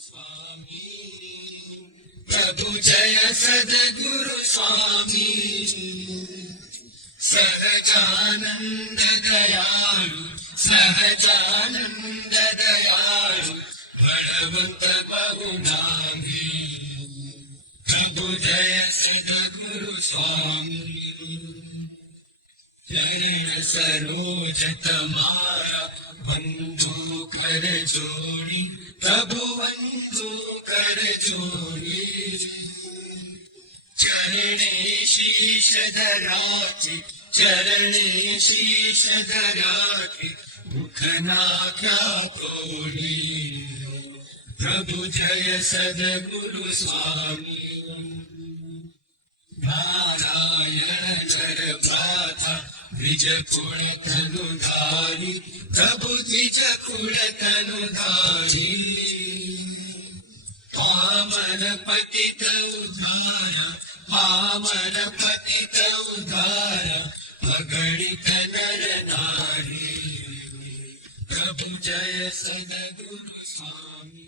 स्वामी। प्रभु जय सद्गुरु स्वामी। सहजानंद दयाळु सहजानंद दयाळु बळवंत बहुनामी। प्रभु जय सद्गुरु स्वामी। चरण सरोज तमारा बंधु कर जोड़ी, प्रभु बंधु कर जोड़ी चरणे शीश धराचे चरणे शीश धराचे मुख नाख्या कोडी प्रभु जय सद्गुरु स्वामी, नारायण प्राथा द्विज कुण तनुधारी, प्रभु द्विज कुण तनुधारी। पावन पतित उद्धार पावन पतित उद्धार अगणित नर नारी। प्रभु जय सद्गुरु स्वामी।